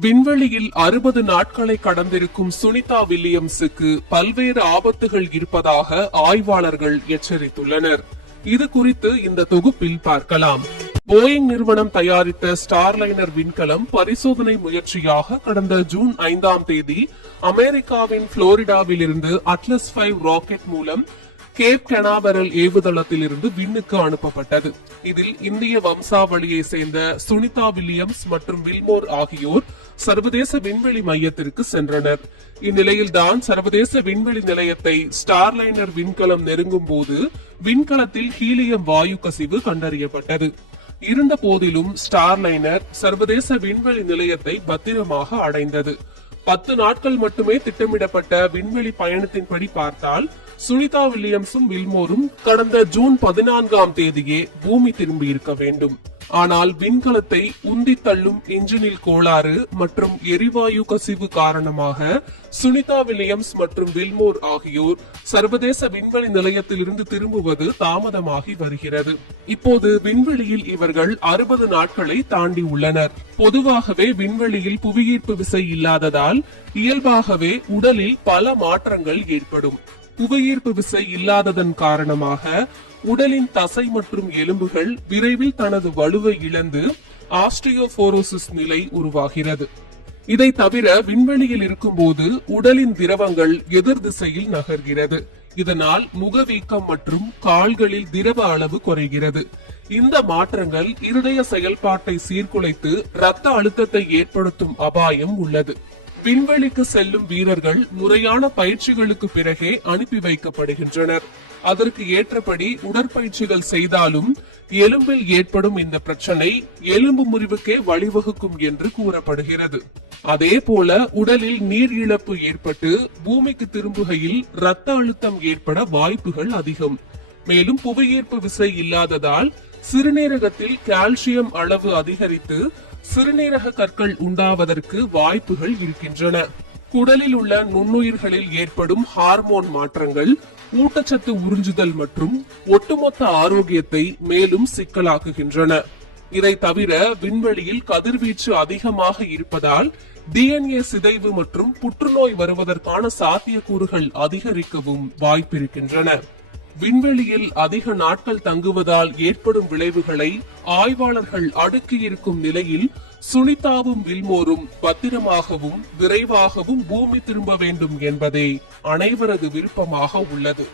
விண்வெளியில் அறுபது நாட்களை கடந்திருக்கும் சுனிதா வில்லியம்ஸுக்கு பல்வேறு ஆபத்துகள் இருப்பதாக ஆய்வாளர்கள் எச்சரித்துள்ளனர். இது குறித்து இந்த தொகுப்பில் பார்க்கலாம். போயிங் நிறுவனம் தயாரித்த ஸ்டார்லைனர் விண்கலம் பரிசோதனை முயற்சியாக கடந்த ஜூன் ஐந்தாம் தேதி அமெரிக்காவின் புளோரிடாவில் இருந்து அட்லஸ் ஃபைவ் ராக்கெட் மூலம் கேப் கனாவரல் ஏவுதளத்தில் இருந்து விண்ணுக்கு அனுப்பப்பட்டது. இதில் இந்திய வம்சாவளியை சேர்ந்த சுனிதா வில்லியம்ஸ் மற்றும் வில்மோர் ஆகியோர் சர்வதேச விண்வெளி மையத்திற்கு சென்றனர். இந்நிலையில்தான் சர்வதேச விண்வெளி நிலையத்தை ஸ்டார்லைனர் விண்கலம் நெருங்கும் போது விண்கலத்தில் ஹீலியம் வாயு கசிவு கண்டறியப்பட்டது. இருந்த போதிலும் ஸ்டார்லைனர் சர்வதேச விண்வெளி நிலையத்தை பத்திரமாக அடைந்தது. பத்து நாட்கள் மட்டுமே திட்டமிடப்பட்ட விண்வெளி பயணத்தின்படி பார்த்தால் சுனிதா வில்லியம்ஸும் வில்மோரும் கடந்த ஜூன் பதினான்காம் தேதியே பூமி திரும்பியிருக்க வேண்டும். ஆனால் விண்கலத்தை உந்தி தள்ளும் இன்ஜினில் கோளாறு மற்றும் எரிவாயு கசிவு காரணமாக சுனிதா வில்லியம்ஸ் மற்றும் வில்மோர் ஆகியோர் சர்வதேச விண்வெளி நிலையத்திலிருந்து திரும்புவது தாமதமாகி வருகிறது. இப்போது விண்வெளியில் இவர்கள் அறுபது நாட்களை தாண்டி உள்ளனர். பொதுவாகவே விண்வெளியில் புவியீர்ப்பு விசை இல்லாததால் இயல்பாகவே உடலில் பல மாற்றங்கள் ஏற்படும். புவியீர்ப்பு விசை இல்லாததன் காரணமாக உடலின் தசை மற்றும் எலும்புகள் விரைவில் தனது வலுவை இழந்து ஆஸ்ட்ரியோபோரோசிஸ் நிலை உருவாகிறது. இதை தவிர விண்வெளியில் இருக்கும்போது உடலின் திரவங்கள் எதிர் திசையில் நகர்கிறது. இதனால் முகவீக்கம் மற்றும் கால்களில் திரவ அளவு குறைகிறது. இந்த மாற்றங்கள் இருதய செயல்பாட்டை சீர்குலைத்து இரத்த அழுத்தத்தை ஏற்படுத்தும் அபாயம் உள்ளது. விண்வெளிக்கு செல்லும் வீரர்கள் முறையான பயிற்சிகளுக்கு பிறகே அனுப்பி வைக்கப்படுகின்றனர். அதற்கு ஏற்றபடி உடற்பயிற்சிகள் செய்தாலும் எலும்பில் ஏற்படும் இந்த பிரச்சனை எலும்பு முறிவுக்கே வழிவகுக்கும் என்று கூறப்படுகிறது. அதே போல உடலில் நீர் இழப்பு ஏற்பட்டு பூமிக்கு திரும்புகையில் இரத்த அழுத்தம் ஏற்பட வாய்ப்புகள் அதிகம். மேலும் புவியீர்ப்பு விசை இல்லாததால் சிறுநீரகத்தில் கால்சியம் அளவு அதிகரித்து சிறுநீரக கற்கள் உண்டாவதற்கு வாய்ப்புகள் இருக்கின்றன. குடலில் உள்ள நுண்ணுயிர்களில் ஏற்படும் ஹார்மோன் மாற்றங்கள் ஊட்டச்சத்து உறிஞ்சுதல் மற்றும் ஒட்டுமொத்த ஆரோக்கியத்தை மேலும் சிக்கலாக்குகின்றன. இதை தவிர விண்வெளியில் கதிர்வீச்சு அதிகமாக இருப்பதால் டிஎன்ஏ சிதைவு மற்றும் புற்றுநோய் வருவதற்கான சாத்தியக்கூறுகள் அதிகரிக்கவும் வாய்ப்பிருக்கின்றன. விண்வெளியில் அதிக நாட்கள் தங்குவதால் ஏற்படும் விளைவுகளை ஆய்வாளர்கள் அடுக்கியிருக்கும் நிலையில் சுனிதாவும் வில்மோரும் பத்திரமாகவும் விரைவாகவும் பூமி திரும்ப வேண்டும் என்பதே அனைவரது விருப்பமாக உள்ளது.